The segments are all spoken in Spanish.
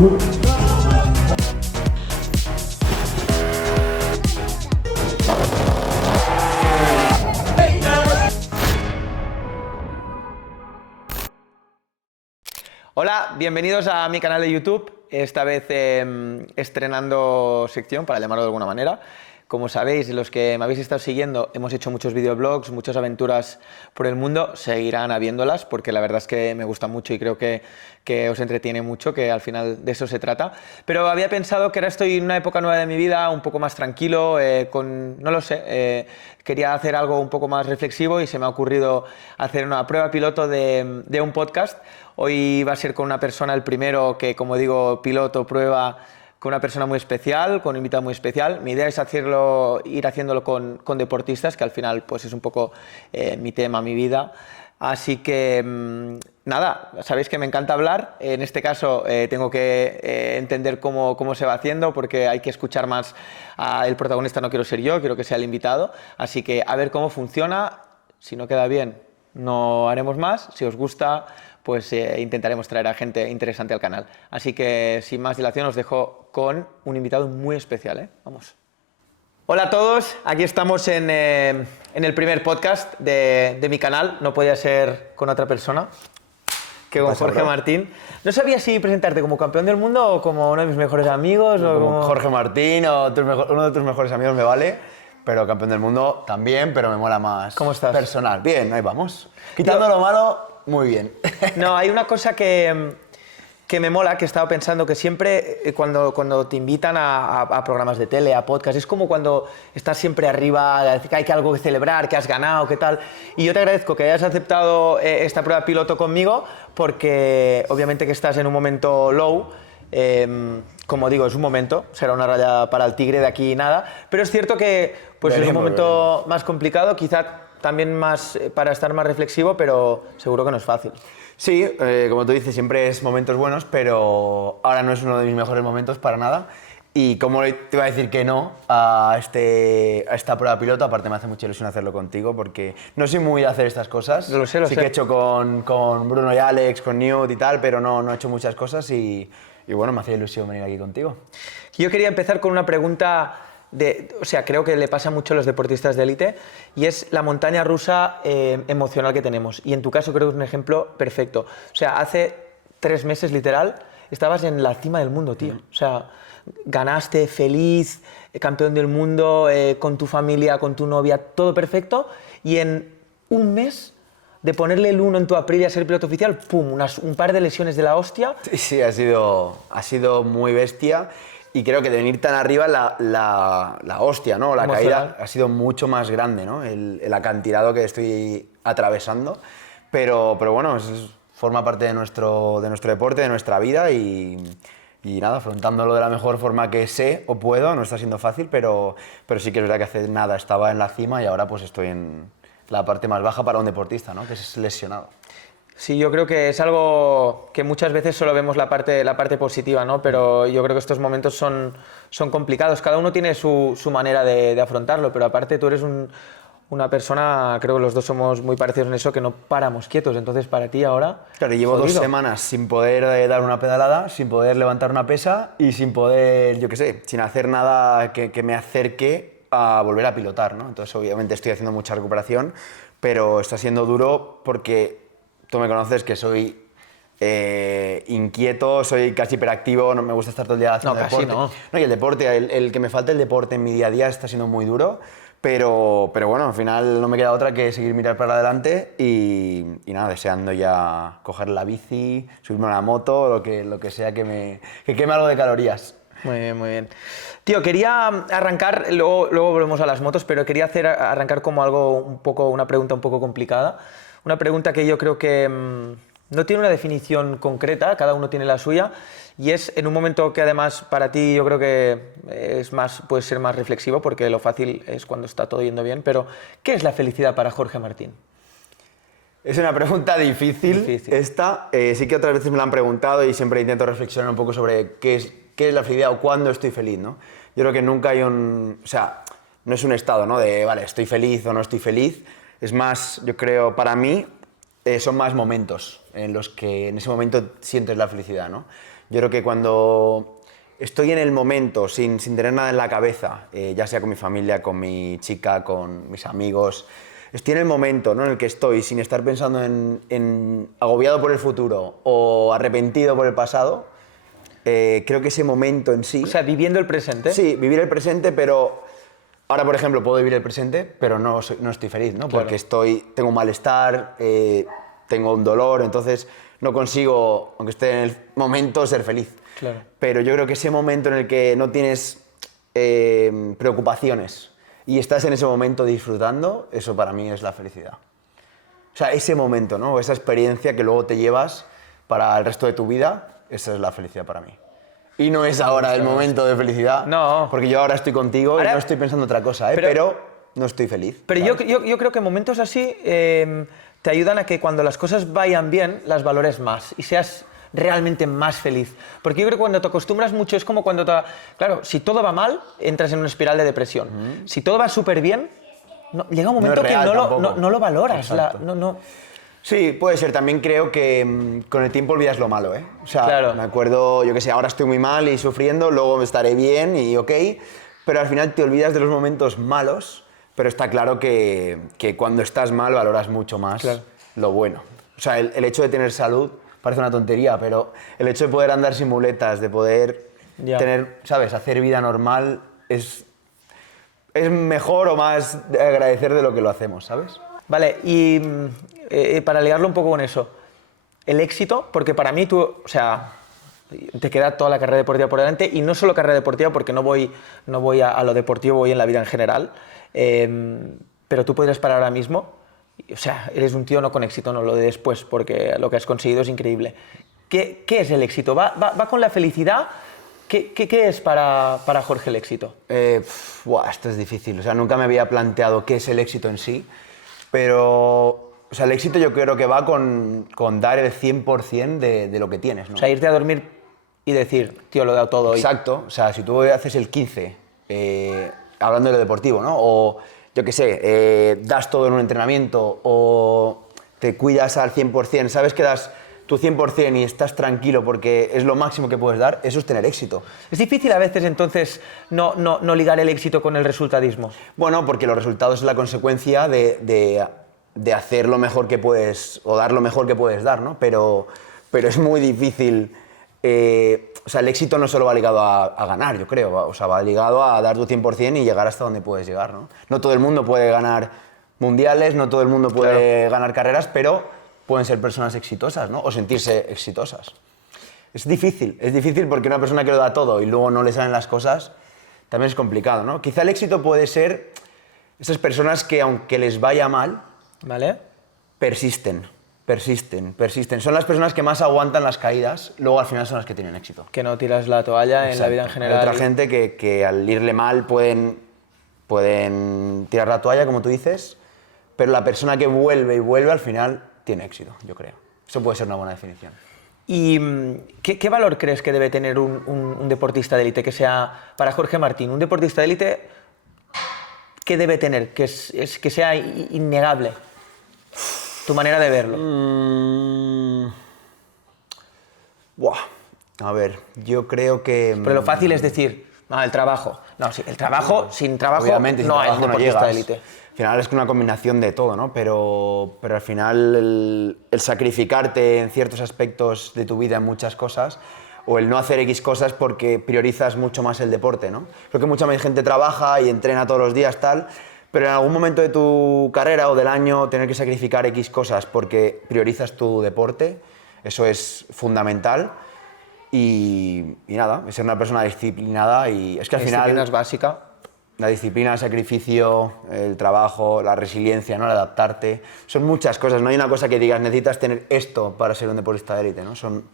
Hola, bienvenidos a mi canal de YouTube, esta vez estrenando sección, para llamarlo de alguna manera. Como sabéis, los que me habéis estado siguiendo, hemos hecho muchos videoblogs, muchas aventuras por el mundo, seguirán habiéndolas porque la verdad es que me gusta mucho y creo que os entretiene mucho, que al final de eso se trata. Pero había pensado que ahora estoy en una época nueva de mi vida, un poco más tranquilo, no lo sé, quería hacer algo un poco más reflexivo y se me ha ocurrido hacer una prueba piloto de un podcast. Hoy va a ser con una persona, el primero que, como digo, piloto, prueba, con una persona muy especial, con un invitado muy especial. Mi idea es ir haciéndolo con deportistas, que al final pues es un poco mi tema, mi vida. Así que, nada, sabéis que me encanta hablar. En este caso tengo que entender cómo se va haciendo, porque hay que escuchar más al protagonista, no quiero ser yo, quiero que sea el invitado. Así que a ver cómo funciona. Si no queda bien, no haremos más. Si os gusta, pues intentaremos traer a gente interesante al canal. Así que, sin más dilación, os dejo con un invitado muy especial, ¿eh? Vamos. Hola a todos, aquí estamos en el primer podcast de mi canal. No podía ser con otra persona que con Jorge Martín. No sabía si presentarte como campeón del mundo o como uno de mis mejores amigos. O como Jorge Martín o uno de tus mejores amigos me vale, pero campeón del mundo también, pero me mola más. ¿Cómo estás? Personal. Bien, ahí vamos. Quitando lo malo, muy bien. No, hay una cosa que me mola, que he estado pensando, que siempre cuando te invitan a programas de tele, a podcast, es como cuando estás siempre arriba, que hay algo que celebrar, que has ganado, qué tal. Y yo te agradezco que hayas aceptado esta prueba piloto conmigo, porque obviamente que estás en un momento low. Como digo, es un momento, será una raya para el tigre de aquí y nada, pero es cierto que pues es un momento más complicado, quizá también más para estar más reflexivo, pero seguro que no es fácil. Sí, como tú dices, siempre es momentos buenos, pero ahora no es uno de mis mejores momentos para nada. Y como te iba a decir que no a esta prueba piloto, aparte me hace mucha ilusión hacerlo contigo, porque no soy muy de hacer estas cosas. Lo sé. Sí que he hecho con Bruno y Alex, con Newt y tal, pero no he hecho muchas cosas y bueno, me hacía ilusión venir aquí contigo. Yo quería empezar con una pregunta, o sea, creo que le pasa mucho a los deportistas de élite, y es la montaña rusa emocional que tenemos. Y en tu caso creo que es un ejemplo perfecto. O sea, hace 3 meses, literal, estabas en la cima del mundo, tío. O sea, ganaste, feliz, campeón del mundo, con tu familia, con tu novia, todo perfecto, y en un mes de ponerle el 1 en tu Aprilia a ser piloto oficial, ¡pum!, un par de lesiones de la hostia. Sí, ha sido muy bestia. Y creo que de venir tan arriba, la hostia, ¿no? La caída ha sido mucho más grande, ¿no? El acantilado que estoy atravesando. Pero bueno, forma parte de nuestro deporte, de nuestra vida y nada, afrontándolo de la mejor forma que sé o puedo. No está siendo fácil, pero sí que es verdad que hace nada estaba en la cima y ahora pues estoy en la parte más baja para un deportista, ¿no? Que es lesionado. Sí, yo creo que es algo que muchas veces solo vemos la parte positiva, ¿no? Pero yo creo que estos momentos son complicados. Cada uno tiene su manera de afrontarlo, pero aparte tú eres una persona, creo que los dos somos muy parecidos en eso, que no paramos quietos. Entonces, para ti ahora... Claro, llevo jodido. 2 semanas sin poder dar una pedalada, sin poder levantar una pesa y sin poder, yo qué sé, sin hacer nada que me acerque a volver a pilotar, ¿no? Entonces, obviamente estoy haciendo mucha recuperación, pero está siendo duro porque... Tú me conoces que soy inquieto, soy casi hiperactivo, no me gusta estar todo el día haciendo deporte. No, y el deporte, el que me falta el deporte en mi día a día está siendo muy duro, pero bueno, al final no me queda otra que seguir mirar para adelante y nada, deseando ya coger la bici, subirme a la moto, lo que sea que queme algo de calorías. Muy bien, muy bien. Tío, quería arrancar, luego volvemos a las motos, pero quería arrancar como una pregunta un poco complicada. Una pregunta que yo creo que no tiene una definición concreta, cada uno tiene la suya, y es en un momento que además para ti yo creo que puedes ser más reflexivo, porque lo fácil es cuando está todo yendo bien, pero ¿qué es la felicidad para Jorge Martín? Es una pregunta difícil. Esta. Sí que otras veces me la han preguntado y siempre intento reflexionar un poco sobre qué es la felicidad o cuándo estoy feliz, ¿no? Yo creo que nunca hay o sea, no es un estado, ¿no? De, vale, estoy feliz o no estoy feliz. Es más, yo creo, para mí, son más momentos en los que en ese momento sientes la felicidad, ¿no? Yo creo que cuando estoy en el momento, sin tener nada en la cabeza, ya sea con mi familia, con mi chica, con mis amigos, estoy en el momento, ¿no?, en el que estoy, sin estar pensando en agobiado por el futuro o arrepentido por el pasado, creo que ese momento en sí... O sea, viviendo el presente. Sí, vivir el presente, pero... Ahora, por ejemplo, puedo vivir el presente, pero no estoy feliz, ¿no? Claro. Porque tengo un malestar, tengo un dolor, entonces no consigo, aunque esté en el momento, ser feliz. Claro. Pero yo creo que ese momento en el que no tienes preocupaciones y estás en ese momento disfrutando, eso para mí es la felicidad. O sea, ese momento, ¿no? Esa experiencia que luego te llevas para el resto de tu vida, esa es la felicidad para mí. Y no es ahora el momento de felicidad, No. porque yo ahora estoy contigo Ahora, y no estoy pensando otra cosa, pero no estoy feliz. Pero ¿sabes? yo creo que momentos así te ayudan a que cuando las cosas vayan bien, las valores más y seas realmente más feliz. Porque yo creo que cuando te acostumbras mucho es como cuando Claro, si todo va mal, entras en una espiral de depresión. Si todo va súper bien, llega un momento que no lo valoras. Sí, puede ser. También creo que con el tiempo olvidas lo malo, ¿eh? O sea, Claro. me acuerdo, yo qué sé, ahora estoy muy mal y sufriendo, luego estaré bien y ok, pero al final te olvidas de los momentos malos, pero está claro que cuando estás mal valoras mucho más lo bueno. O sea, el hecho de tener salud parece una tontería, pero el hecho de poder andar sin muletas, de poder tener, ¿sabes?, hacer vida normal, es mejor o más de agradecer de lo que lo hacemos, ¿sabes? Vale, y para ligarlo un poco con eso, el éxito, porque para mí tú, o sea, te queda toda la carrera deportiva por delante, y no solo carrera deportiva, porque no voy a lo deportivo, voy en la vida en general, pero tú podrías parar ahora mismo, o sea, eres un tío no con éxito, no lo de después, porque lo que has conseguido es increíble. ¿Qué es el éxito? ¿Va con la felicidad? ¿Qué es para Jorge el éxito? Esto es difícil, o sea, nunca me había planteado qué es el éxito en sí, pero o sea, el éxito yo creo que va con dar el 100% de lo que tienes, ¿no? O sea, irte a dormir y decir, tío, lo he dado todo hoy. Exacto, o sea, si tú haces el 15, hablando de lo deportivo, ¿no? O yo qué sé, das todo en un entrenamiento o te cuidas al 100%, sabes que das tu 100% y estás tranquilo porque es lo máximo que puedes dar, eso es tener éxito. Es difícil a veces entonces no ligar el éxito con el resultadismo. Bueno, porque los resultados es la consecuencia de hacer lo mejor que puedes o dar lo mejor que puedes dar, ¿no? Pero es muy difícil. O sea, el éxito no solo va ligado a ganar, yo creo. O sea, va ligado a dar tu 100% y llegar hasta donde puedes llegar, ¿no? No todo el mundo puede ganar mundiales, no todo el mundo puede ganar carreras, pero pueden ser personas exitosas, ¿no? O sentirse exitosas. Es difícil porque una persona que lo da todo y luego no le salen las cosas, también es complicado, ¿no? Quizá el éxito puede ser esas personas que, aunque les vaya mal, ¿vale?, persisten. Son las personas que más aguantan las caídas, luego al final son las que tienen éxito. Que no tiras la toalla en la vida en general. Hay otra gente que al irle mal pueden tirar la toalla, como tú dices, pero la persona que vuelve al final tiene éxito, yo creo. Eso puede ser una buena definición. ¿Y qué valor crees que debe tener un deportista de élite? Que sea, para Jorge Martín, un deportista de élite, ¿qué debe tener? Que sea innegable. Tu manera de verlo. A ver, yo creo que... Pero lo fácil es decir, el trabajo. No, sí, el trabajo, sin trabajo, obviamente, no hay un deportista de llegas. élite. Al final es una combinación de todo, ¿no? Pero al final el sacrificarte en ciertos aspectos de tu vida, en muchas cosas, o el no hacer X cosas porque priorizas mucho más el deporte, ¿no? Creo que mucha más gente trabaja y entrena todos los días, tal, pero en algún momento de tu carrera o del año tener que sacrificar X cosas porque priorizas tu deporte, eso es fundamental. Y nada, es ser una persona disciplinada y es que al final... Disciplina es básica. La disciplina, el sacrificio, el trabajo, la resiliencia, ¿no?, el adaptarte, son muchas cosas. No hay una cosa que digas, necesitas tener esto para ser un deportista de élite, ¿no? Son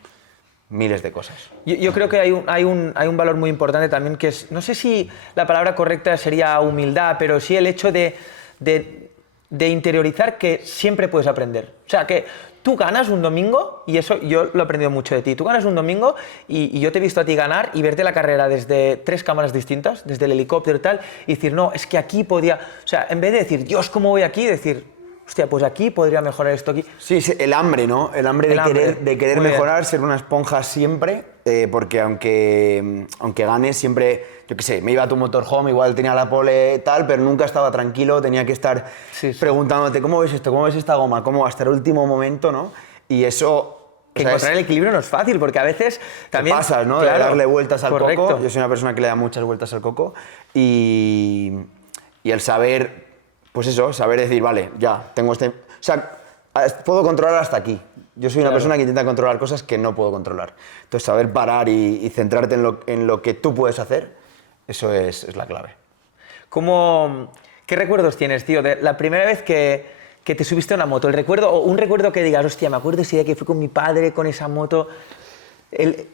miles de cosas. Yo creo que hay un valor muy importante también que es, no sé si la palabra correcta sería humildad, pero sí el hecho de interiorizar que siempre puedes aprender. O sea, que tú ganas un domingo, y eso yo lo he aprendido mucho de ti, tú ganas un domingo y yo te he visto a ti ganar y verte la carrera desde 3 cámaras distintas, desde el helicóptero y tal, y decir, no, es que aquí podía... O sea, en vez de decir, Dios, ¿cómo voy aquí?, decir, hostia, pues aquí podría mejorar esto aquí. Sí, sí, el hambre, ¿no? El hambre de querer Muy mejorar, bien. ser una esponja siempre, porque aunque ganes, siempre, yo qué sé, me iba a tu motorhome, igual tenía la pole tal, pero nunca estaba tranquilo, tenía que estar Sí, sí. preguntándote, ¿cómo ves esto? ¿Cómo ves esta goma? ¿Cómo hasta el último momento, no? Y eso... Que o sea, encontrar el equilibrio no es fácil, porque a veces también... te pasas, ¿no? Claro, de darle vueltas al correcto. coco. Yo soy una persona que le da muchas vueltas al coco y el saber, pues eso, saber decir, vale, ya, tengo este... O sea, puedo controlar hasta aquí. Yo soy una Claro. persona que intenta controlar cosas que no puedo controlar. Entonces, saber parar y centrarte en lo que tú puedes hacer, eso es la clave. ¿Qué recuerdos tienes, tío, de la primera vez que te subiste a una moto? O un recuerdo que digas, hostia, me acuerdo ese día que fui con mi padre con esa moto.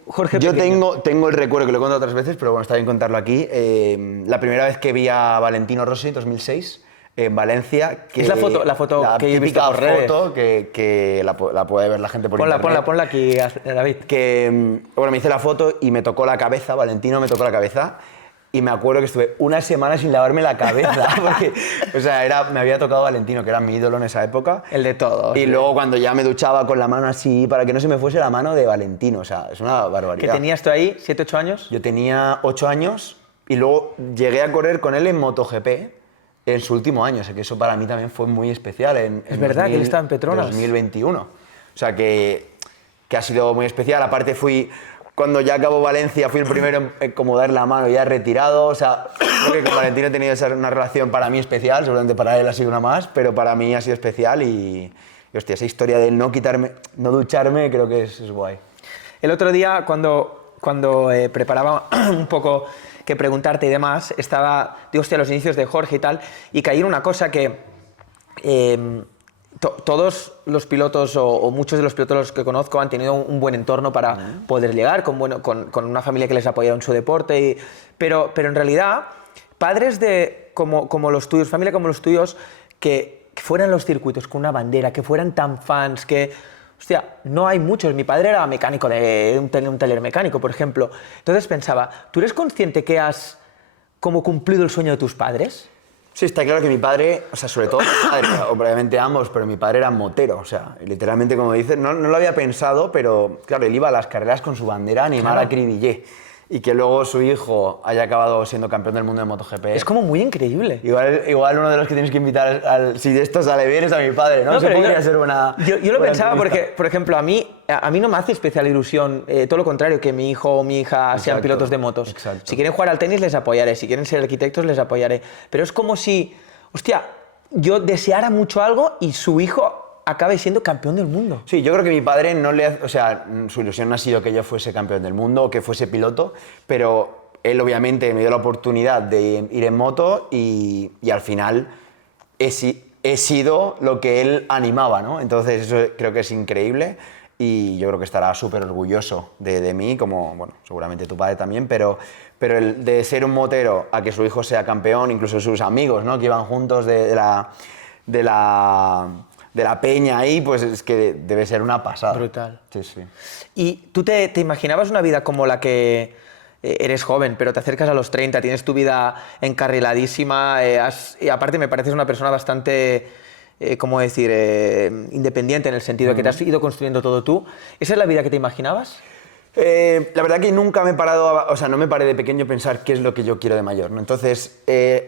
Jorge Yo pequeño. tengo el recuerdo, que lo he contado otras veces, pero bueno, está bien contarlo aquí. La primera vez que vi a Valentino Rossi, 2006, en Valencia. Es la foto que yo he visto típica por redes. foto que la puede ver la gente por internet. Ponla aquí, David. Bueno, me hice la foto y me tocó la cabeza, Valentino me tocó la cabeza. Y me acuerdo que estuve una semana sin lavarme la cabeza, porque, o sea, me había tocado Valentino, que era mi ídolo en esa época. El de todos. Y luego cuando ya me duchaba con la mano así, para que no se me fuese la mano de Valentino, o sea, es una ¿Qué barbaridad. tenías tú ahí? ¿7, 8 años? Yo tenía 8 años y luego llegué a correr con él en MotoGP en su último año, o sea que eso para mí también fue muy especial. Es verdad que él estaba en Petronas. 2021. O sea que ha sido muy especial. Aparte cuando ya acabó Valencia, fui el primero en como dar la mano ya retirado. O sea, creo que con Valentino he tenido una relación para mí especial, seguramente para él ha sido una más, pero para mí ha sido especial y hostia, esa historia de no ducharme, creo que es guay. El otro día, cuando preparaba un poco que preguntarte y demás, digo, hostia, los inicios de Jorge y tal, y caí en una cosa que todos los pilotos o muchos de los pilotos que conozco han tenido un buen entorno para poder llegar, con una familia que les ha apoyado en su deporte, pero en realidad, padres como los tuyos, familia como los tuyos, que fueran los circuitos con una bandera, que fueran tan fans, que... Hostia, no hay muchos. Mi padre era mecánico de un taller mecánico, por ejemplo. Entonces pensaba, ¿tú eres consciente que has como cumplido el sueño de tus padres? Sí, está claro que mi padre, o sea, sobre todo mi padre, obviamente ambos, pero mi padre era motero, o sea, literalmente como dices, no lo había pensado, pero claro, él iba a las carreras con su bandera a animar a Cribillé. Y que luego su hijo haya acabado siendo campeón del mundo de MotoGP. Es como muy increíble. Igual uno de los que tienes que invitar, si de esto sale bien, es a mi padre, ¿no? Pero podría ser buena. Yo lo buena pensaba entrevista. porque, por ejemplo, a mí no me hace especial ilusión, todo lo contrario, que mi hijo o mi hija sean Exacto, pilotos de motos. exacto. Si quieren jugar al tenis, les apoyaré. Si quieren ser arquitectos, les apoyaré. Pero es como si, hostia, yo deseara mucho algo y su hijo acabe siendo campeón del mundo. Sí, yo creo que mi padre o sea, su ilusión no ha sido que yo fuese campeón del mundo o que fuese piloto, pero él obviamente me dio la oportunidad de ir en moto y al final he sido lo que él animaba, ¿no? Entonces eso creo que es increíble y yo creo que estará súper orgulloso de mí, como, bueno, seguramente tu padre también, pero el de ser un motero a que su hijo sea campeón, incluso sus amigos, ¿no? Que iban juntos de la peña ahí, pues es que debe ser una pasada. Brutal. Sí, sí. ¿Y tú te imaginabas una vida como la que eres joven, pero te acercas a los 30, tienes tu vida encarriladísima, y aparte me pareces una persona bastante, ¿cómo decir?, independiente en el sentido de que te has ido construyendo todo tú? ¿Esa es la vida que te imaginabas? La verdad que nunca me he parado, o sea, no me paré de pequeño a pensar qué es lo que yo quiero de mayor, ¿no? Entonces,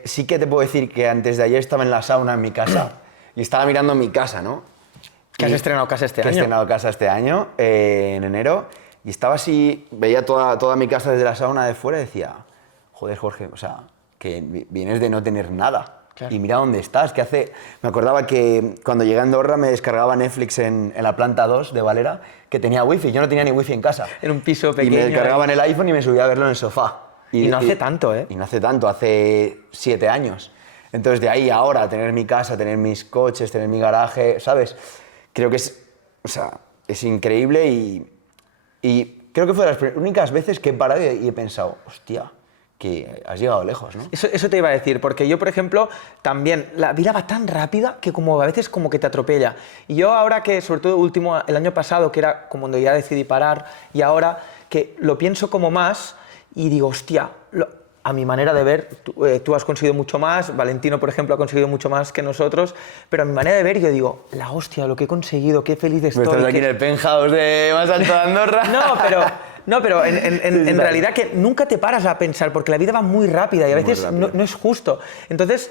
sí que te puedo decir que antes de ayer estaba en la sauna en mi casa y estaba mirando mi casa, ¿no? Que has estrenado casa este Que he año. estrenado casa este año, en enero, y estaba así, veía toda mi casa desde la sauna de fuera y decía, joder, Jorge, o sea, que vienes de no tener nada. Claro. Y mira dónde estás, que hace... Me acordaba que cuando llegué a Andorra me descargaba Netflix en la planta 2 de Valera, que tenía wifi, yo no tenía ni wifi en casa. En un piso Y pequeño. me descargaba en el iPhone y me subía a verlo en el sofá. Y no hace tanto, ¿eh? Y no hace tanto, hace 7 años. Entonces de ahí a ahora, tener mi casa, tener mis coches, tener mi garaje, ¿sabes? Creo que es increíble y creo que fue de las únicas veces que he parado y he pensado, hostia, que has llegado lejos, ¿no? Eso te iba a decir, porque yo, por ejemplo, también, la vida va tan rápida que como a veces como que te atropella. Y yo ahora que, sobre todo el año pasado, que era como cuando ya decidí parar, y ahora que lo pienso como más y digo, hostia, a mi manera de ver, tú has conseguido mucho más, Valentino, por ejemplo, ha conseguido mucho más que nosotros, pero a mi manera de ver yo digo, la hostia, lo que he conseguido, qué feliz estoy. Estás aquí en el penthouse de más alto de Andorra. No, pero en realidad que nunca te paras a pensar, porque la vida va muy rápida y a veces no es justo. Entonces,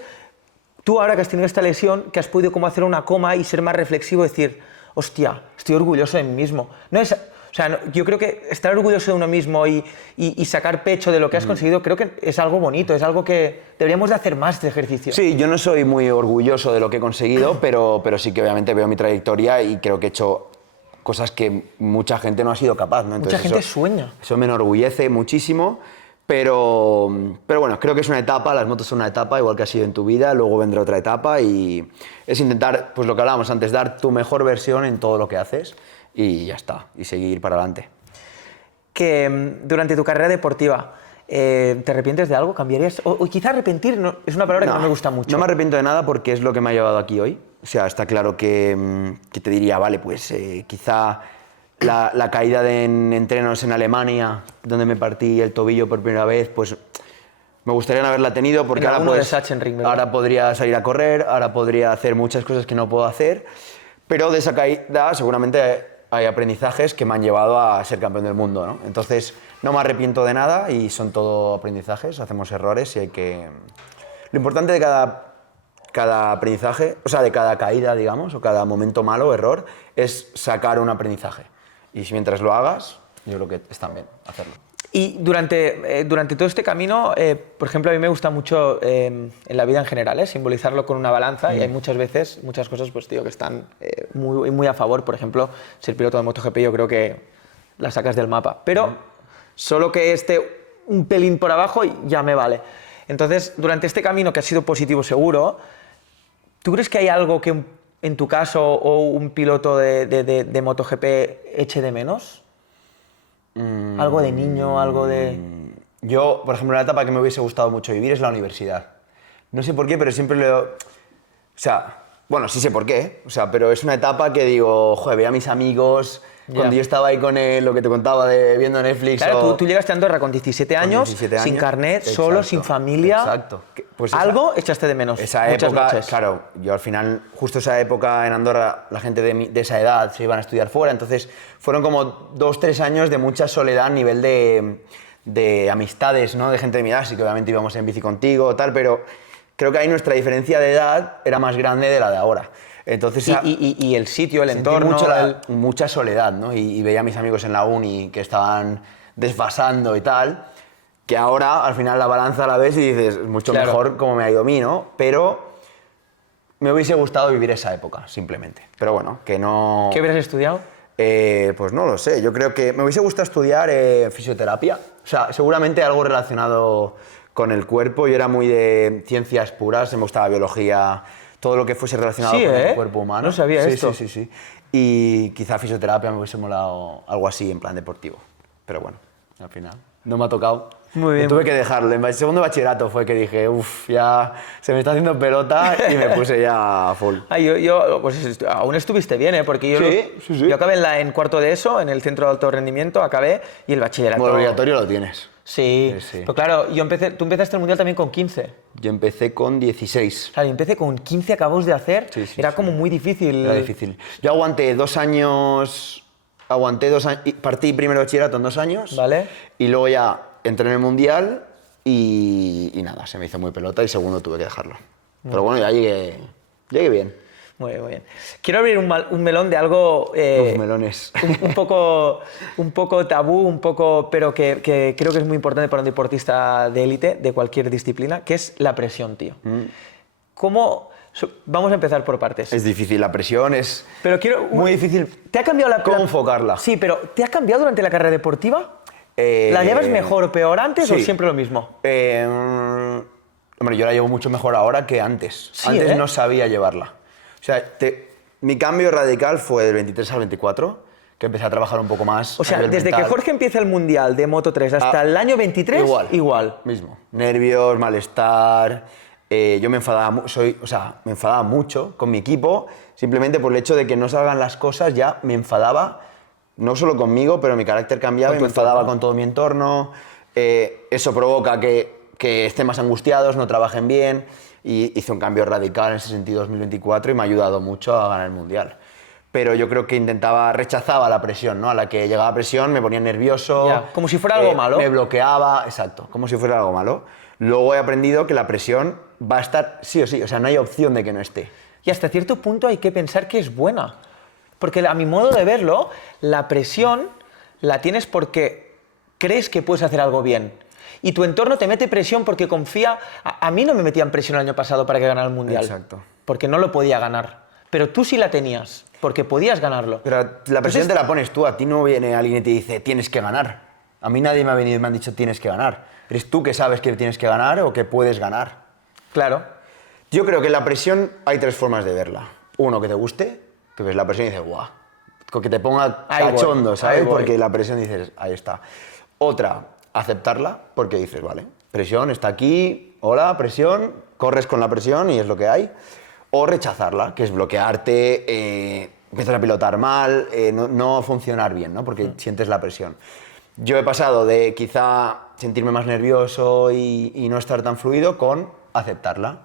tú ahora que has tenido esta lesión, que has podido como hacer una coma y ser más reflexivo, decir, hostia, estoy orgulloso de mí mismo. No es... O sea, yo creo que estar orgulloso de uno mismo y sacar pecho de lo que has conseguido, creo que es algo bonito, es algo que deberíamos de hacer más de ejercicio. Sí, yo no soy muy orgulloso de lo que he conseguido, pero sí que obviamente veo mi trayectoria y creo que he hecho cosas que mucha gente no ha sido capaz, ¿no? Entonces, mucha gente sueña. Eso me enorgullece muchísimo, pero bueno, creo que es una etapa, las motos son una etapa, igual que ha sido en tu vida, luego vendrá otra etapa y es intentar, pues lo que hablábamos antes, dar tu mejor versión en todo lo que haces. Y ya está, y seguir para adelante. Que durante tu carrera deportiva, ¿te arrepientes de algo? ¿Cambiarías? O quizá arrepentir es una palabra que no me gusta mucho. No me arrepiento de nada porque es lo que me ha llevado aquí hoy. O sea, está claro que te diría, vale, pues quizá la caída en entrenos en Alemania, donde me partí el tobillo por primera vez, pues me gustaría no haberla tenido porque ahora, pues, ahora podría salir a correr, ahora podría hacer muchas cosas que no puedo hacer, pero de esa caída seguramente hay aprendizajes que me han llevado a ser campeón del mundo, ¿no? Entonces, no me arrepiento de nada y son todo aprendizajes, hacemos errores y hay que... Lo importante de cada aprendizaje, o sea, de cada caída, digamos, o cada momento malo o error, es sacar un aprendizaje. Y si mientras lo hagas, yo creo que está bien hacerlo. Y durante todo este camino, por ejemplo, a mí me gusta mucho en la vida en general, simbolizarlo con una balanza y hay muchas veces, muchas cosas pues, tío, que están muy a favor. Por ejemplo, ser piloto de MotoGP yo creo que la sacas del mapa, pero solo que esté un pelín por abajo ya me vale. Entonces, durante este camino que ha sido positivo seguro, ¿tú crees que hay algo que en tu caso o un piloto de MotoGP eche de menos? ¿Algo de niño, algo de...? Yo, por ejemplo, una etapa que me hubiese gustado mucho vivir es la universidad. No sé por qué, pero siempre lo... O sea, bueno, sí sé por qué, o sea, pero es una etapa que digo, joder, veía a mis amigos, cuando yo estaba ahí con lo que te contaba de viendo Netflix. Claro, tú llegaste a Andorra con 17 años, sin carnet, exacto, solo, sin familia. Exacto. Pues algo echaste de menos. Esa época, claro, yo al final, justo esa época en Andorra, la gente de esa edad se iban a estudiar fuera, entonces fueron como 2-3 años de mucha soledad a nivel de amistades, ¿no? De gente de mi edad, sí que obviamente íbamos en bici contigo, tal, pero creo que ahí nuestra diferencia de edad era más grande de la de ahora. Entonces, y el sitio, el entorno... mucha soledad, ¿no? Y veía a mis amigos en la uni que estaban desfasando y tal, que ahora al final la balanza la ves y dices, es mucho mejor como me ha ido a mí, ¿no? Pero me hubiese gustado vivir esa época, simplemente. Pero bueno, que no... ¿Qué hubieras estudiado? Pues no lo sé, yo creo que me hubiese gustado estudiar fisioterapia, o sea, seguramente algo relacionado con el cuerpo. Yo era muy de ciencias puras, me gustaba biología, todo lo que fuese relacionado con el cuerpo humano. No sabía esto. Sí. Y quizá fisioterapia me hubiese molado algo así en plan deportivo, pero bueno, al final no me ha tocado. Muy bien. Tuve que dejarlo. En el segundo bachillerato fue que dije, uff, ya se me está haciendo pelota y me puse ya a full. Pues aún estuviste bien, ¿eh? Porque yo acabé en cuarto de ESO, en el centro de alto rendimiento, acabé, y el bachillerato... Bueno, obligatorio lo tienes. Sí. Pero claro, tú empezaste el Mundial también con 15. Yo empecé con 16. Claro, yo empecé con 15, acabamos de hacer, era como muy difícil. Era difícil. Yo aguanté 2 años, partí primero bachillerato en 2 años, ¿vale? Y luego ya entré en el Mundial y nada, se me hizo muy pelota y segundo tuve que dejarlo. Pero bueno, ya llegué bien. Muy bien. Quiero abrir un melón de algo... melones. un poco tabú, pero que creo que es muy importante para un deportista de élite, de cualquier disciplina, que es la presión, tío. ¿Cómo...? Vamos a empezar por partes. Es difícil, la presión es muy difícil. ¿Te ha cambiado cómo enfocarla? Sí, pero ¿te ha cambiado durante la carrera deportiva? ¿La llevas mejor o peor antes o siempre lo mismo? Hombre, yo la llevo mucho mejor ahora que antes. Sí, antes no sabía llevarla. O sea, mi cambio radical fue del 23 al 24, que empecé a trabajar un poco más. O sea, desde que Jorge empieza el Mundial de Moto3 hasta el año 23, igual. Mismo. Nervios, malestar. Yo me enfadaba mucho con mi equipo, simplemente por el hecho de que no salgan las cosas, ya me enfadaba, no solo conmigo, pero mi carácter cambiaba y me enfadaba con todo mi entorno. Eso provoca que que estén más angustiados, no trabajen bien, y hice un cambio radical en ese sentido 2024 y me ha ayudado mucho a ganar el Mundial. Pero yo creo que rechazaba la presión, ¿no? A la que llegaba presión me ponía nervioso. Ya, como si fuera algo malo. Me bloqueaba, exacto, como si fuera algo malo. Luego he aprendido que la presión va a estar sí o sí, o sea, no hay opción de que no esté. Y hasta cierto punto hay que pensar que es buena. Porque a mi modo de verlo, la presión la tienes porque crees que puedes hacer algo bien. Y tu entorno te mete presión porque confía... A mí no me metían presión el año pasado para que ganara el Mundial. Exacto. Porque no lo podía ganar. Pero tú sí la tenías, porque podías ganarlo. Pero la presión te la pones tú, a ti no viene alguien y te dice tienes que ganar. A mí nadie me ha venido y me han dicho tienes que ganar. Eres tú que sabes que tienes que ganar o que puedes ganar. Claro. Yo creo que en la presión hay tres formas de verla. Uno, que te guste, que ves la presión y dices, guau. Que te ponga cachondo, ¿sabes? Porque la presión dices, ahí está. Otra, aceptarla, porque dices, vale, presión está aquí, hola, presión, corres con la presión y es lo que hay. O rechazarla, que es bloquearte, empiezas a pilotar mal, no funcionar bien, ¿no? Porque sientes la presión. Yo he pasado de quizá sentirme más nervioso y no estar tan fluido con aceptarla.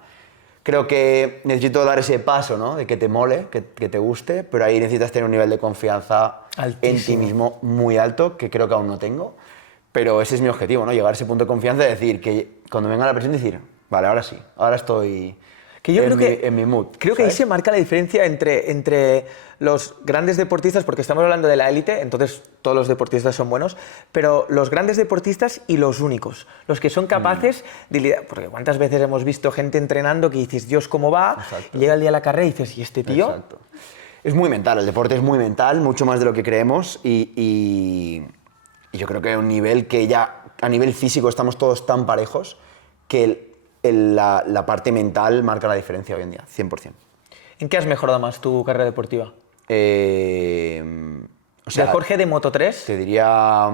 Creo que necesito dar ese paso, ¿no? De que te mole, que te guste, pero ahí necesitas tener un nivel de confianza en ti mismo muy alto, que creo que aún no tengo. Pero ese es mi objetivo, ¿no? Llegar a ese punto de confianza y decir que cuando venga la presión, decir, vale, ahora sí, ahora estoy que yo en mi mood. Creo que ahí se marca la diferencia entre los grandes deportistas, porque estamos hablando de la élite, entonces todos los deportistas son buenos, pero los grandes deportistas y los únicos, los que son capaces de lidiar, porque cuántas veces hemos visto gente entrenando que dices, Dios, ¿cómo va? Exacto. Y llega el día de la carrera y dices, ¿y este tío? Exacto. Es muy mental, el deporte es muy mental, mucho más de lo que creemos y yo creo que a un nivel que ya, a nivel físico estamos todos tan parejos que la parte mental marca la diferencia hoy en día, 100%. ¿En qué has mejorado más tu carrera deportiva? O sea, ¿De Jorge de Moto3? te diría...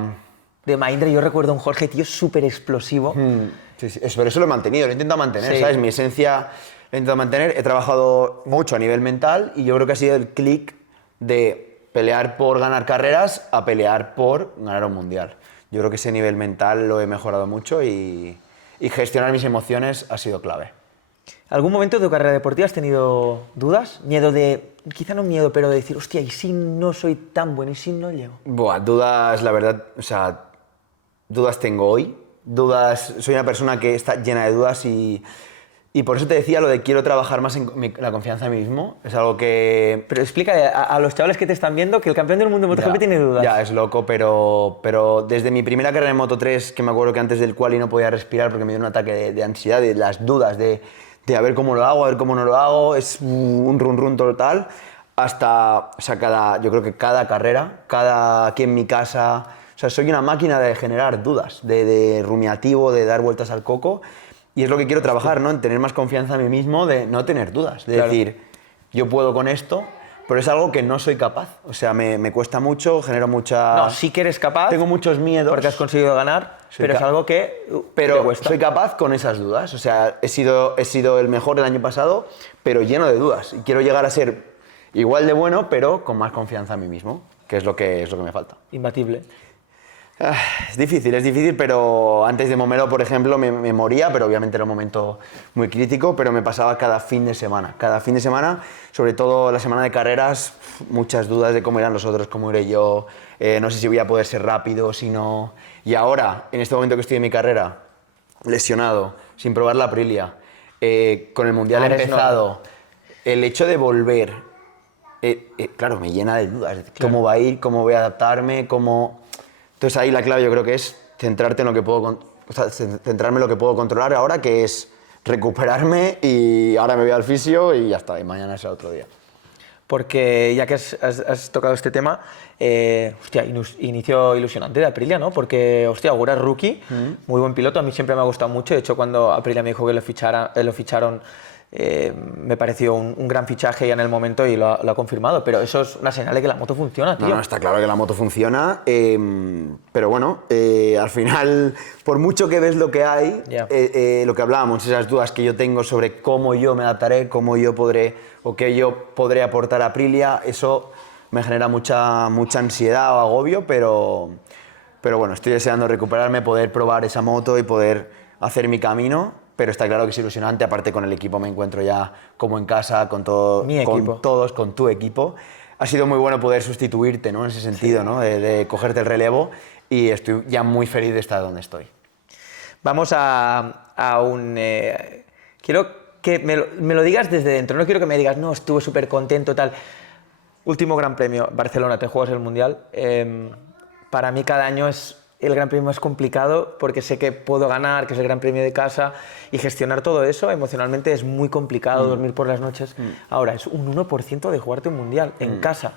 De Mahindra, yo recuerdo un Jorge, tío, súper explosivo. Sí, sí, pero eso lo he mantenido, lo he intentado mantener, Sí. ¿sabes? Mi esencia lo he intentado mantener, he trabajado mucho a nivel mental y yo creo que ha sido el clic de pelear por ganar carreras a pelear por ganar un mundial. Yo creo que ese nivel mental lo he mejorado mucho y gestionar mis emociones ha sido clave. ¿Algún momento de tu carrera deportiva has tenido dudas? Miedo de, quizá no miedo, pero de decir, hostia, ¿y si no soy tan bueno? ¿Y si no llego? Buah, dudas, la verdad, o sea, dudas tengo hoy. Dudas, soy una persona que está llena de dudas y por eso te decía lo de quiero trabajar más en la confianza en mí mismo. Es algo que... Pero explica a los chavales que te están viendo que el campeón del mundo de MotoGP tiene dudas. Ya, es loco, pero desde mi primera carrera en Moto3, que me acuerdo que antes del quali no podía respirar porque me dio un ataque de ansiedad, de las dudas, de a ver cómo lo hago, a ver cómo no lo hago, es un run total, hasta, o sea, yo creo que cada carrera, aquí en mi casa, o sea, soy una máquina de generar dudas, de rumiativo, de dar vueltas al coco, y es lo que quiero trabajar, ¿no? En tener más confianza en mí mismo, de no tener dudas, de decir, yo puedo con esto, pero es algo que no soy capaz. O sea, me cuesta mucho, genero mucha... No, sí que eres capaz. Tengo muchos miedos. Porque has conseguido ganar, pero es algo que pero te cuesta. soy capaz con esas dudas. O sea, he sido el mejor el año pasado, pero lleno de dudas. Y quiero llegar a ser igual de bueno, pero con más confianza en mí mismo, que es lo que me falta. Imbatible. Es difícil, pero antes de Momelo, por ejemplo, me moría, pero obviamente era un momento muy crítico, pero me pasaba cada fin de semana. Cada fin de semana, sobre todo la semana de carreras, muchas dudas de cómo irán los otros, cómo iré yo, no sé si voy a poder ser rápido, si no... Y ahora, en este momento que estoy en mi carrera, lesionado, sin probar la Aprilia, con el Mundial empezado, el hecho de volver, claro, me llena de dudas. Claro. ¿Cómo va a ir? ¿Cómo voy a adaptarme? ¿Cómo...? Entonces ahí la clave yo creo que es centrarte en lo que puedo, centrarme en lo que puedo controlar ahora, que es recuperarme y ahora me voy al fisio y ya está, y mañana será otro día. Porque ya que has tocado este tema, hostia, inicio ilusionante de Aprilia, ¿no? Porque, hostia, Ogura es rookie, muy buen piloto, a mí siempre me ha gustado mucho, de hecho cuando Aprilia me dijo que lo ficharon, me pareció un gran fichaje ya en el momento y lo ha confirmado, pero eso es una señal de que la moto funciona, tío. No, está claro que la moto funciona, pero bueno, al final, por mucho que ves lo que hay, lo que hablábamos, esas dudas que yo tengo sobre cómo yo me adaptaré, cómo yo podré, o qué yo podré aportar a Aprilia, eso me genera mucha ansiedad o agobio, pero bueno, estoy deseando recuperarme, poder probar esa moto y poder hacer mi camino, pero está claro que es ilusionante. Aparte, con el equipo me encuentro ya como en casa, con todo, Mi equipo. con todos, con tu equipo. Ha sido muy bueno poder sustituirte, ¿no? En ese sentido, ¿no? De cogerte el relevo, y estoy ya muy feliz de estar donde estoy. Vamos a un... quiero que me lo digas desde dentro, no quiero que me digas, no, estuve súper contento, tal. Último Gran Premio, Barcelona, te juegas el Mundial. Para mí cada año es el Gran Premio más complicado porque sé que puedo ganar, que es el Gran Premio de casa, y gestionar todo eso emocionalmente es muy complicado, dormir por las noches. Ahora, es un 1% de jugarte un Mundial en casa.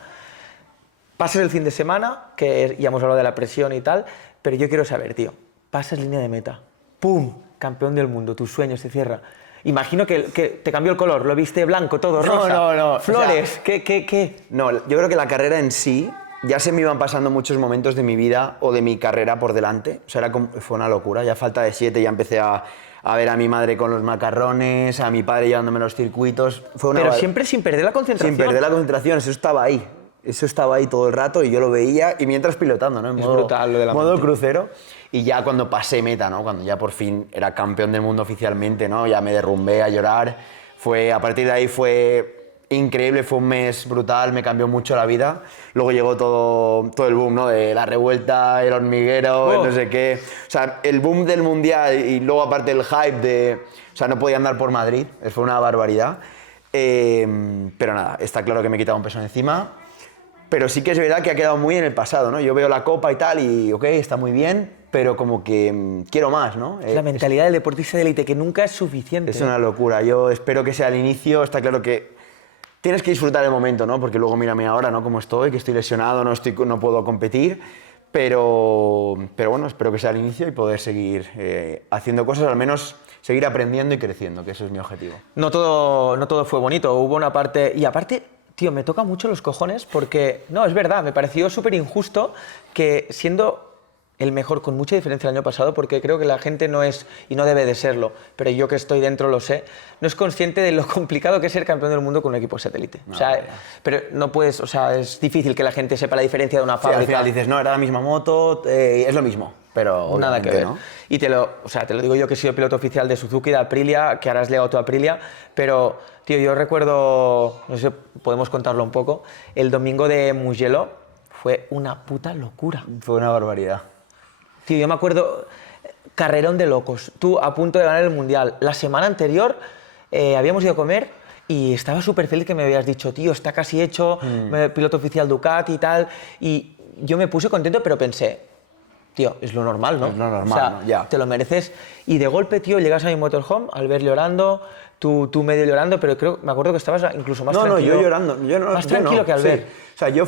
Pasas el fin de semana, que ya hemos hablado de la presión y tal, pero yo quiero saber, tío, pasas línea de meta, ¡pum!, campeón del mundo, tu sueño se cierra. Imagino que te cambió el color, lo viste blanco, todo rosa, No. flores, O sea, ¿qué? No, yo creo que la carrera en sí, ya se me iban pasando muchos momentos de mi vida o de mi carrera por delante. O sea, fue una locura. Ya a falta de 7 ya empecé a ver a mi madre con los macarrones, a mi padre llevándome los circuitos. Pero siempre sin perder la concentración. Sin perder la concentración, eso estaba ahí. Eso estaba ahí todo el rato y yo lo veía, y mientras pilotando, ¿no? En modo, brutal lo de la modo mente. crucero. Y ya cuando pasé meta, ¿no? Cuando ya por fin era campeón del mundo oficialmente, ¿no? Ya me derrumbé a llorar. A partir de ahí fue increíble, fue un mes brutal, me cambió mucho la vida. Luego llegó todo el boom, ¿no? De la revuelta, el hormiguero, el no sé qué. O sea, el boom del Mundial, y luego aparte el hype de... O sea, no podía andar por Madrid, fue una barbaridad. Pero nada, está claro que me he quitado un peso encima. Pero sí que es verdad que ha quedado muy en el pasado, ¿no? Yo veo la Copa y tal y, ok, está muy bien, pero como que quiero más, ¿no? La mentalidad del deportista de élite, que nunca es suficiente. Es una locura. Yo espero que sea el inicio. Está claro que tienes que disfrutar el momento, ¿no? Porque luego mírame ahora, ¿no? Cómo estoy, que estoy lesionado, no puedo competir. Pero bueno, espero que sea el inicio y poder seguir haciendo cosas, al menos seguir aprendiendo y creciendo, que eso es mi objetivo. No todo fue bonito, hubo una parte... Y aparte, tío, me toca mucho los cojones porque... No, es verdad, me pareció súper injusto que siendo el mejor con mucha diferencia el año pasado, porque creo que la gente no es, y no debe de serlo, pero yo que estoy dentro lo sé, no es consciente de lo complicado que es ser campeón del mundo con un equipo satélite. No, o sea, ya. Pero no puedes, o sea, es difícil que la gente sepa la diferencia de una Sí, fábrica. al final dices, no, era la misma moto, es lo mismo, pero Nada que ver. ¿no? Y te lo digo yo, que he sido piloto oficial de Suzuki, de Aprilia, que ahora has legado tu Aprilia, pero, tío, yo recuerdo, no sé, podemos contarlo un poco, el domingo de Mugello fue una puta locura. Fue una barbaridad. Tío, yo me acuerdo, carrerón de locos, tú a punto de ganar el Mundial. La semana anterior habíamos ido a comer y estaba súper feliz que me habías dicho, tío, está casi hecho, piloto oficial Ducati y tal, y yo me puse contento, pero pensé, tío, es lo normal, ¿no? Es lo normal, o sea, ¿no? Ya. te lo mereces. Y de golpe, tío, llegas a mi motorhome, al ver llorando, tú medio llorando, pero me acuerdo que estabas incluso más tranquilo. No, yo llorando. Más tranquilo que Albert. Sí. O sea, yo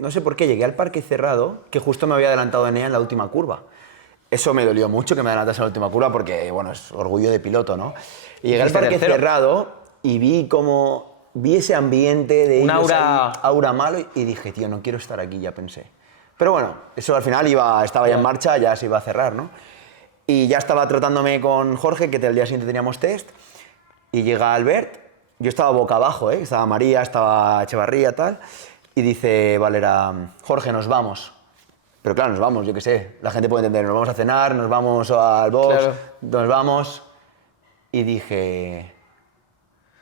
no sé por qué, llegué al parque cerrado, que justo me había adelantado Enea en la última curva. Eso me dolió mucho, que me adelantase en la última curva, porque, bueno, es orgullo de piloto, ¿no? Y llegué al Fuiste parque tercero. cerrado y vi ese ambiente de Un ellos aura- ahí, aura malo, y dije, tío, no quiero estar aquí, ya pensé. Pero bueno, eso al final estaba ya en marcha, ya se iba a cerrar, ¿no? Y ya estaba tratándome con Jorge, que el día siguiente teníamos test, y llega Albert, yo estaba boca abajo, estaba María, estaba Echevarría, tal, y dice Valera, Jorge, nos vamos. Pero claro, nos vamos, yo qué sé, la gente puede entender, nos vamos a cenar, nos vamos al box, Claro. nos vamos. Y dije,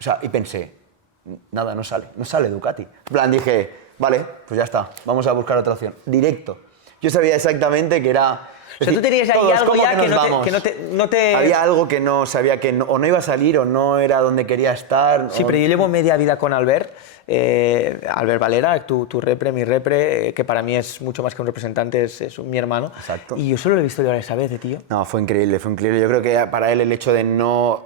o sea, y pensé, nada, no sale Ducati. En plan, dije, vale, pues ya está, vamos a buscar otra opción. Directo. Yo sabía exactamente que era... O sea, tú tenías ahí todos, algo ¿cómo ya que que nos no te... Había algo que no sabía que o no iba a salir o no era donde quería estar. Sí, pero yo llevo media vida con Albert, Albert Valera, tu repre, mi repre, que para mí es mucho más que un representante, es mi hermano. Exacto. Y yo solo lo he visto llorar esa vez, tío. No, fue increíble, fue increíble. Yo creo que para él el hecho de no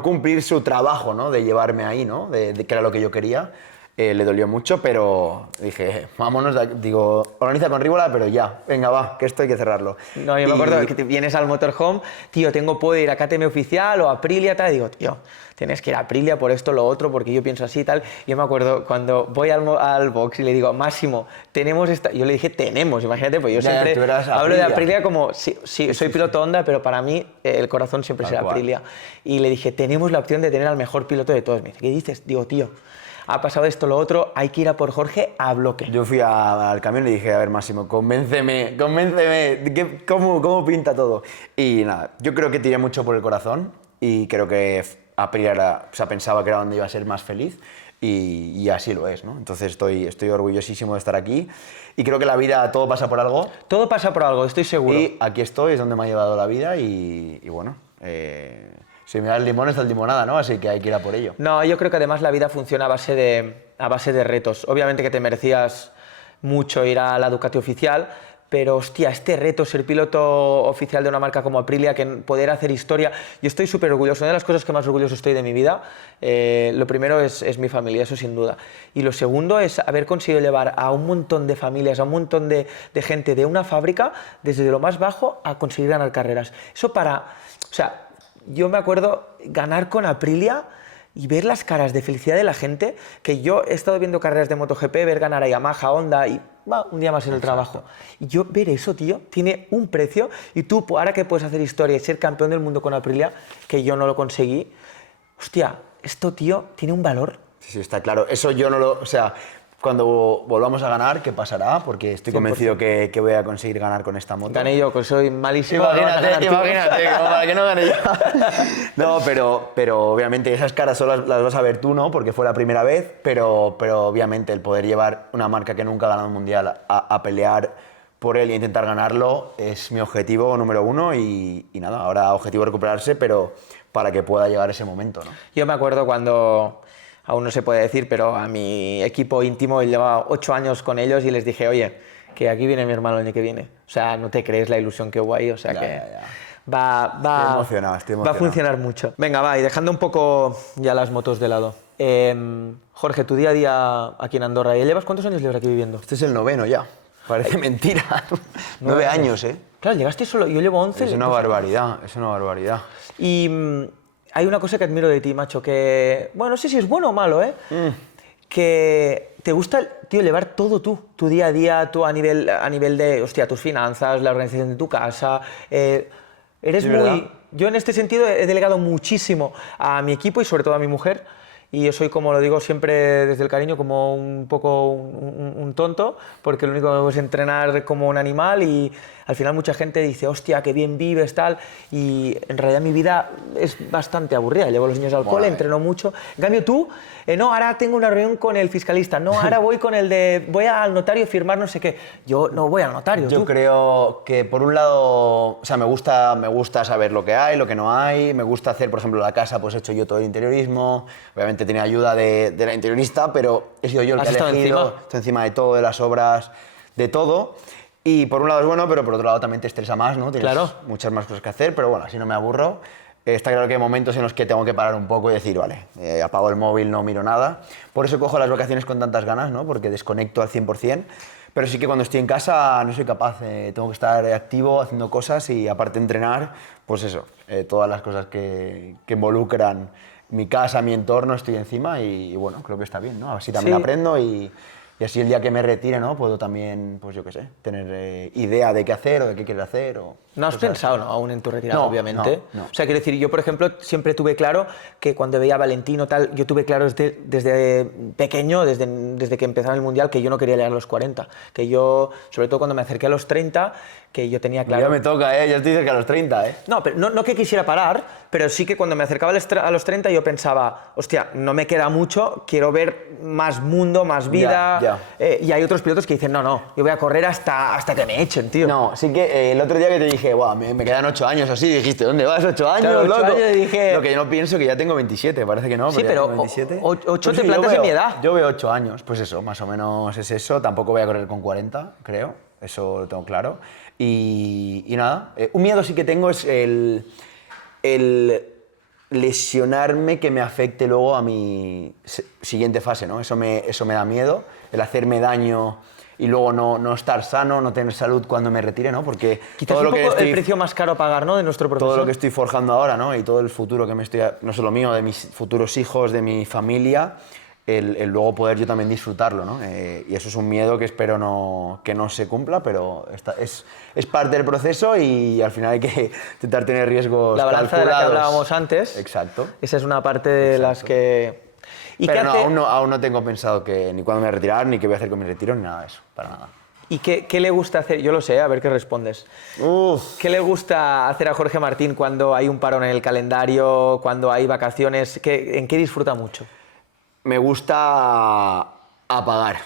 cumplir su trabajo, ¿no? De llevarme ahí, ¿no? De que era lo que yo quería, le dolió mucho, pero dije, vámonos, digo, organiza con Rívola, pero ya, venga, va, que esto hay que cerrarlo. No, yo me acuerdo que te vienes al motorhome, tío, puedo ir a KTM oficial o a Aprilia, tal, y digo, tío, tienes que ir a Aprilia por esto, lo otro, porque yo pienso así y tal. Yo me acuerdo cuando voy al box y le digo, Máximo, tenemos esta... Yo le dije, tenemos, imagínate, pues yo Ya, siempre tú eras hablo de Aprilia. Aprilia como, sí, soy piloto Honda, pero para mí el corazón siempre Tal será cual. Aprilia. Y le dije, tenemos la opción de tener al mejor piloto de todos. Me dice, ¿qué dices? Digo, tío, ha pasado esto, lo otro, hay que ir a por Jorge a bloque. Yo fui al camión y le dije, a ver, Máximo, convénceme, ¿cómo pinta todo? Y nada, yo creo que tiré mucho por el corazón y creo que a priori pensaba que era donde iba a ser más feliz y así lo es, ¿no? Entonces estoy orgullosísimo de estar aquí y creo que la vida, todo pasa por algo. Todo pasa por algo, estoy seguro. Y aquí estoy, es donde me ha llevado la vida y bueno, si me das limón está el limonada, ¿no? Así que hay que ir a por ello. No, yo creo que además la vida funciona a base de retos. Obviamente que te merecías mucho ir a la Ducati oficial, pero hostia, este reto, ser piloto oficial de una marca como Aprilia, que poder hacer historia, yo estoy súper orgulloso. Una de las cosas que más orgulloso estoy de mi vida, lo primero es mi familia, eso sin duda. Y lo segundo es haber conseguido llevar a un montón de familias, a un montón de gente de una fábrica, desde lo más bajo a conseguir ganar carreras. Eso o sea, yo me acuerdo ganar con Aprilia y ver las caras de felicidad de la gente, que yo he estado viendo carreras de MotoGP, ver ganar a Yamaha, Honda y un día más en el trabajo. Y yo ver eso, tío, tiene un precio y tú, ahora que puedes hacer historia y ser campeón del mundo con Aprilia, que yo no lo conseguí, hostia, esto, tío, tiene un valor. Sí, está claro. Eso yo no lo... O sea, cuando volvamos a ganar, ¿qué pasará? Porque estoy convencido que voy a conseguir ganar con esta moto. Gané yo, que soy malísimo. Imagínate, como para que no gane yo. No, pero obviamente esas caras solo las vas a ver tú, ¿no? Porque fue la primera vez, pero obviamente el poder llevar una marca que nunca ha ganado un mundial a pelear por él e intentar ganarlo es mi objetivo número uno y nada, ahora objetivo recuperarse, pero para que pueda llegar ese momento, ¿no? Yo me acuerdo cuando... Aún no se puede decir, pero a mi equipo íntimo, llevaba 8 años con ellos y les dije, oye, que aquí viene mi hermano el año que viene. O sea, no te crees la ilusión que hubo ahí, o sea Ya. Va Estoy emocionado. Va a funcionar mucho. Venga, va, y dejando un poco ya las motos de lado. Jorge, tu día a día aquí en Andorra, ¿ya llevas cuántos años llevas aquí viviendo? Este es el 9º ya. Parece mentira. 9 años, ¿eh? Claro, llegaste solo, yo llevo 11. Es una barbaridad, es una barbaridad. Y hay una cosa que admiro de ti, macho, que, bueno, no sé si es bueno o malo, ¿eh? Que te gusta, tío, llevar todo tú, tu día a día, tú a nivel de, hostia, tus finanzas, la organización de tu casa. Eres ¿Sí, muy... verdad? Yo en este sentido he delegado muchísimo a mi equipo y sobre todo a mi mujer. Y yo soy, como lo digo siempre desde el cariño, como un poco un tonto, porque lo único que hago es entrenar como un animal y al final mucha gente dice, hostia, qué bien vives, tal, y en realidad mi vida es bastante aburrida. Llevo a los niños al cole, entreno mucho. En cambio tú, no, ahora tengo una reunión con el fiscalista, no, ahora voy con el de, voy al notario a firmar no sé qué. Yo no voy al notario, Yo tú. creo que por un lado, o sea, me gusta saber lo que hay, lo que no hay, me gusta hacer, por ejemplo, la casa, pues he hecho yo todo el interiorismo, obviamente tenía ayuda de la interiorista, pero he sido yo el que ha elegido, estoy encima de todo, de las obras, de todo. Y por un lado es bueno, pero por otro lado también te estresa más, ¿no? Tienes muchas más cosas que hacer, pero bueno, así no me aburro. Está claro que hay momentos en los que tengo que parar un poco y decir, vale, apago el móvil, no miro nada. Por eso cojo las vacaciones con tantas ganas, ¿no? Porque desconecto al 100%. Pero sí que cuando estoy en casa no soy capaz, tengo que estar activo, haciendo cosas y aparte entrenar, pues eso, todas las cosas que involucran mi casa, mi entorno, estoy encima y bueno, creo que está bien, ¿no? Así también aprendo y así el día que me retire, ¿no? Puedo también, pues yo qué sé, tener idea de qué hacer o de qué quiero hacer. ¿No has pensado, no, aún en tu retirada, obviamente? No. O sea, quiero decir, yo, por ejemplo, siempre tuve claro que cuando veía a Valentino, tal, yo tuve claro desde pequeño, desde que empezaba el Mundial, que yo no quería llegar a los 40. Que yo, sobre todo cuando me acerqué a los 30, que yo tenía claro... Ya me toca, ya estoy cerca a los 30, No, pero no que quisiera parar, pero sí que cuando me acercaba a los 30 yo pensaba, hostia, no me queda mucho, quiero ver más mundo, más vida... y hay otros pilotos que dicen, no, yo voy a correr hasta que me echen, tío. No, sí que el otro día que te dije, guau, me quedan 8 años así, dijiste, ¿dónde vas? 8 años, claro, 8 loco. años dije... Lo que yo no pienso que ya tengo 27, parece que no. Sí, pero 27. 8 te plantas en mi edad. Yo veo 8 años, pues eso, más o menos es eso. Tampoco voy a correr con 40, creo, eso lo tengo claro. Y nada, un miedo sí que tengo es el lesionarme que me afecte luego a mi siguiente fase, ¿no? Eso me da miedo, el hacerme daño y luego no estar sano, no tener salud cuando me retire, ¿no? Porque quizás todo lo que el precio más caro a pagar, ¿no? De nuestro profesión. Todo lo que estoy forjando ahora, ¿no? Y todo el futuro que no solo mío, de mis futuros hijos, de mi familia, el luego poder yo también disfrutarlo, ¿no? Y eso es un miedo que espero que no se cumpla, pero es parte del proceso y al final hay que intentar tener riesgos calculados. La balanza de la que hablábamos antes. Exacto. Esa es una parte de las que... ¿Y Pero qué no, hace- aún no tengo pensado que ni cuándo me voy a retirar, ni qué voy a hacer con mi retiro, ni nada de eso, para nada. ¿Y qué le gusta hacer? Yo lo sé, a ver qué respondes. Uf. ¿Qué le gusta hacer a Jorge Martín cuando hay un parón en el calendario, cuando hay vacaciones? ¿En qué disfruta mucho? Me gusta apagar,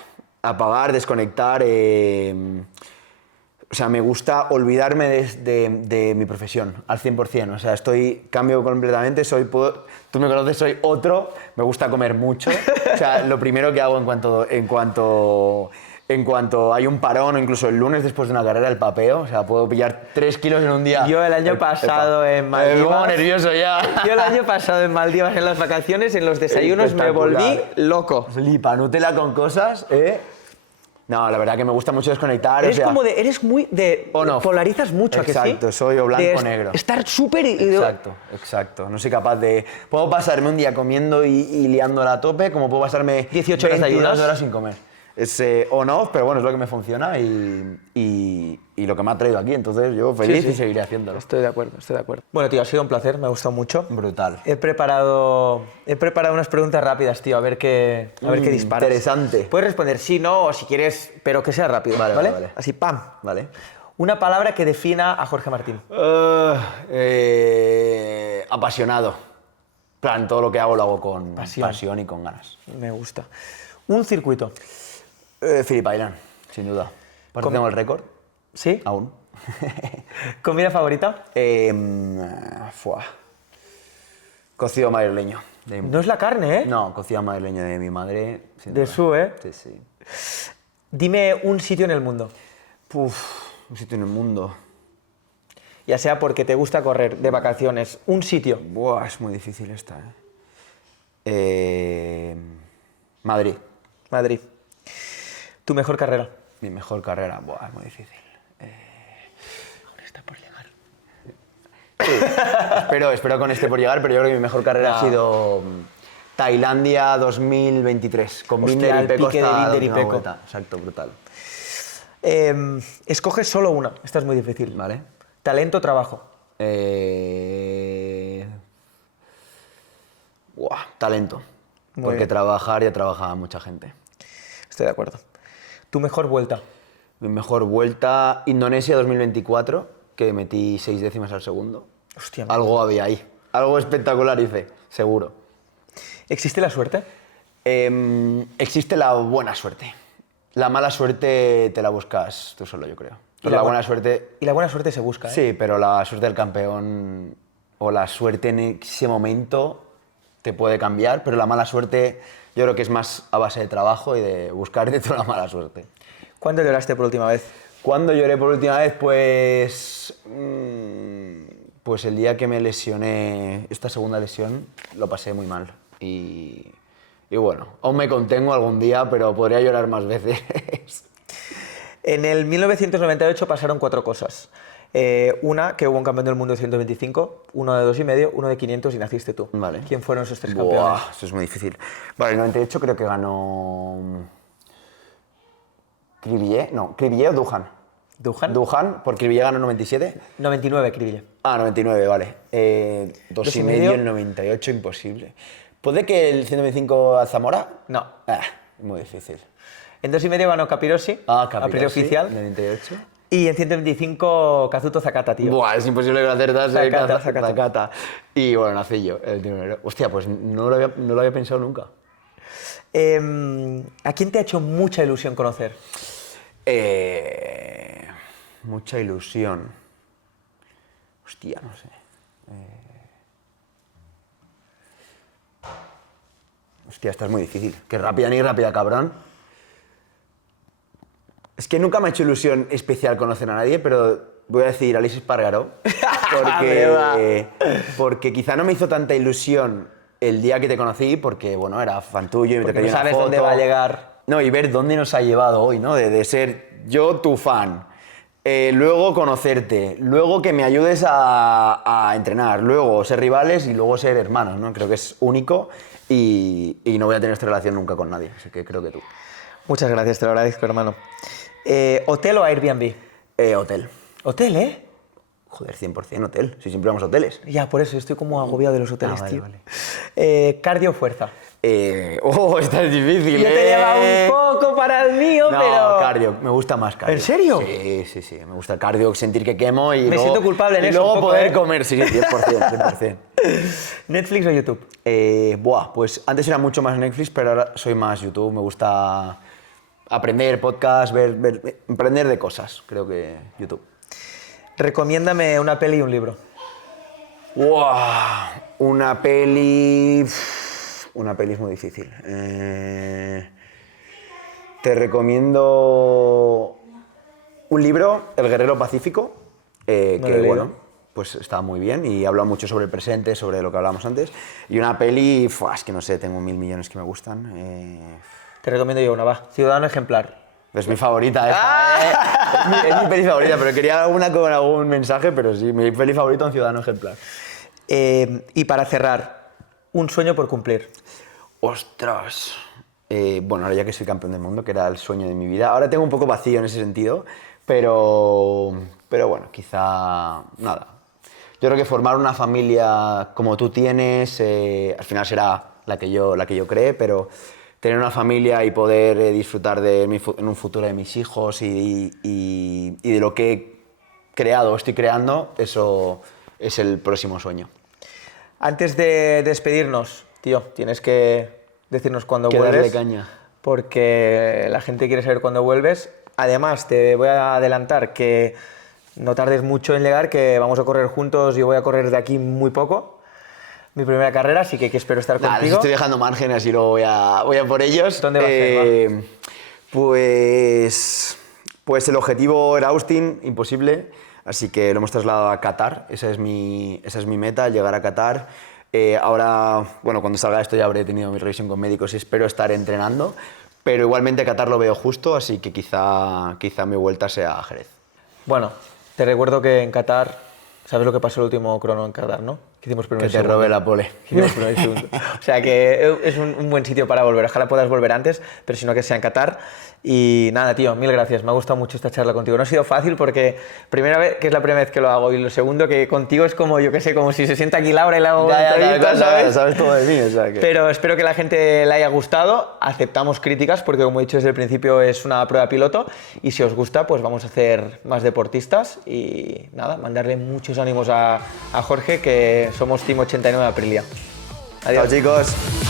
desconectar. O sea, me gusta olvidarme de mi profesión al 100%. O sea, cambio completamente, tú me conoces, soy otro, me gusta comer mucho. O sea, lo primero que hago en cuanto hay un parón o incluso el lunes después de una carrera, el papeo. O sea, puedo pillar 3 kilos en un día. Yo el año pasado en Maldivas... Me pongo nervioso ya. Yo el año pasado en Maldivas, en las vacaciones, en los desayunos, me volví Espectacular. loco. Flipa, Nutella con cosas, ¿eh? No, la verdad que me gusta mucho desconectar. Eres o sea, como de... Eres muy de... On off. Polarizas mucho, ¿a que sí? Exacto, soy o blanco De o negro. Estar súper... Exacto. No soy capaz de... Puedo pasarme un día comiendo y liándola a tope, como puedo pasarme 18 horas de 22 ayunas. horas sin comer. Es on-off, pero bueno, es lo que me funciona y lo que me ha traído aquí. Entonces yo feliz Sí, sí. y seguiré haciéndolo. Estoy de acuerdo, estoy de acuerdo. Bueno, tío, ha sido un placer, me ha gustado mucho. Brutal. He preparado unas preguntas rápidas, tío, a ver qué disparas. Interesante. Puedes responder sí, no, o si quieres, pero que sea rápido, Vale, ¿vale? vale. Así, pam. Vale. Una palabra que defina a Jorge Martín. Apasionado. Plan, todo lo que hago lo hago con Pasión. pasión y con ganas. Me gusta. Un circuito. Phillip Island, sin duda. Aparte tengo el récord, ¿Sí? aún. ¿Comida favorita? Cocido madrileño. No es la carne, ¿eh? No, cocido madrileño de mi madre. sin De duda. su, ¿eh? Sí, sí. Dime un sitio en el mundo. Un sitio en el mundo. Ya sea porque te gusta correr, de vacaciones. Un sitio. Buah, es muy difícil esta, Madrid. Madrid. Tu mejor carrera. Mi mejor carrera. Buah, es muy difícil. Aún está por llegar. Espero con este por llegar, pero yo creo que mi mejor carrera Ah. ha sido Tailandia 2023. Con Hostia, Binder y el Peco pique de hasta la Binder y última Peco. vuelta. Exacto, brutal. Escoge solo una. Esta es muy difícil. Vale. Talento o trabajo. Talento. Muy Porque bien. trabajar ya trabaja mucha gente. Estoy de acuerdo. Tu mejor vuelta. Mi mejor vuelta, Indonesia 2024, que metí 6 décimas al segundo. Hostia. Algo había ahí. Algo espectacular hice, seguro. ¿Existe la suerte? Existe la buena suerte. La mala suerte te la buscas tú solo, yo creo. Pero la buena suerte... Y la buena suerte se busca, ¿eh? Sí, pero la suerte del campeón o la suerte en ese momento te puede cambiar, pero la mala suerte yo creo que es más a base de trabajo y de buscar dentro la mala suerte. ¿Cuándo lloraste por última vez? ¿Cuándo lloré por última vez? Pues el día que me lesioné, esta segunda lesión, lo pasé muy mal. Y bueno, aún me contengo algún día, pero podría llorar más veces. En el 1998 pasaron 4 cosas. Una, que hubo un campeón del mundo de 125, uno de 2,5, uno de 500 y naciste tú. Vale. ¿Quién fueron esos 3 Buah, campeones? eso es muy difícil. Vale, el 98 creo que ganó... ¿Cribillet? No, ¿Cribillet o Duhan? ¿Duhan? Duhan, porque Cribillet ganó en 97. 99, Cribille. 99, vale. 2,5 el 98, imposible. ¿Puede que el 125 a Zamora? No. Muy difícil. En 2,5 ganó Capirossi, a priori oficial. 98. Y en 125, Kazuto Zakata, tío. Buah, es imposible que lo acertas. Zakata. Zakata. Y bueno, nací yo, el primero. Hostia, pues no lo había pensado nunca. ¿A quién te ha hecho mucha ilusión conocer? Mucha ilusión. Hostia, no sé. Hostia, esta es muy difícil. Que rápida ni rápida, cabrón. Es que nunca me ha hecho ilusión especial conocer a nadie, pero voy a decir Aleix Espargaró. Porque quizá no me hizo tanta ilusión el día que te conocí, porque bueno, era fan tuyo y me Porque pedí no una sabes foto. dónde va a llegar. No, y ver dónde nos ha llevado hoy, ¿no? De ser yo tu fan, luego conocerte, luego que me ayudes a entrenar, luego ser rivales y luego ser hermanos, ¿no? Creo que es único y no voy a tener esta relación nunca con nadie, así que creo que tú. Muchas gracias, te lo agradezco, hermano. ¿Hotel o Airbnb? Hotel. Hotel, ¿eh? Joder, 100% hotel, si siempre vamos a hoteles. Ya, por eso, estoy como agobiado de los hoteles, vale, tío. vale. ¿Cardio o fuerza? Esta es difícil, Yo te lleva un poco para el mío, No, pero... cardio, me gusta más cardio. ¿En serio? Sí, me gusta el cardio, sentir que quemo y Me luego, siento culpable en y eso luego un poco, poder ¿eh? comer, sí, 100%. ¿Netflix o YouTube? Pues antes era mucho más Netflix, pero ahora soy más YouTube, me gusta aprender podcast, aprender de cosas, creo que YouTube. Recomiéndame una peli y un libro. ¡Wow! Una peli es muy difícil. Te recomiendo un libro, El Guerrero Pacífico, No lo he que leído. bueno, pues está muy bien y habla mucho sobre el presente, sobre lo que hablábamos antes. Y una peli, es que no sé, tengo 1000 millones que me gustan. Te recomiendo yo una, va. Ciudadano Ejemplar. Es mi favorita esta, es mi peli favorita, pero quería una con algún mensaje, pero sí, mi peli favorita, Un Ciudadano Ejemplar. Y para cerrar, un sueño por cumplir. ¡Ostras! Bueno, ahora ya que soy campeón del mundo, que era el sueño de mi vida, ahora tengo un poco vacío en ese sentido, pero bueno, quizá nada. Yo creo que formar una familia como tú tienes, al final será la que yo cree, pero tener una familia y poder disfrutar en un futuro de mis hijos y de lo que he creado o estoy creando, eso es el próximo sueño. Antes de despedirnos, tío, tienes que decirnos cuándo Que darle vuelves. caña. Porque la gente quiere saber cuándo vuelves. Además, te voy a adelantar que no tardes mucho en llegar, que vamos a correr juntos. Yo voy a correr de aquí muy poco. Mi primera carrera, así que espero estar Nada, les contigo. estoy dejando márgenes y luego voy a por ellos. ¿Dónde va a ser, Pues el objetivo era Austin, imposible, así que lo hemos trasladado a Qatar. Esa es mi meta, llegar a Qatar. Ahora, bueno, cuando salga esto ya habré tenido mi revisión con médicos y espero estar entrenando, pero igualmente Qatar lo veo justo, así que quizá mi vuelta sea a Jerez. Bueno, te recuerdo que en Qatar, ¿sabes lo que pasó el último crono en Qatar, no? Que hicimos primero Que y te segundo. robe la pole. Que hicimos primero y segundo. O sea que es un buen sitio para volver. Ojalá puedas volver antes, pero si no que sea en Qatar. Y nada, tío, mil gracias. Me ha gustado mucho esta charla contigo. No ha sido fácil porque primera vez, que es la primera vez que lo hago, y lo segundo que contigo es como, yo qué sé, como si se sienta aquí Laura y le hago una entrevista, ¿sabes? Sabes todo de mí, o sea que... Pero espero que la gente le haya gustado. Aceptamos críticas porque, como he dicho desde el principio, es una prueba piloto. Y si os gusta, pues vamos a hacer más deportistas. Y nada, mandarle muchos ánimos a Jorge, que somos Team 89 Aprilia. Adiós. Chao, chicos.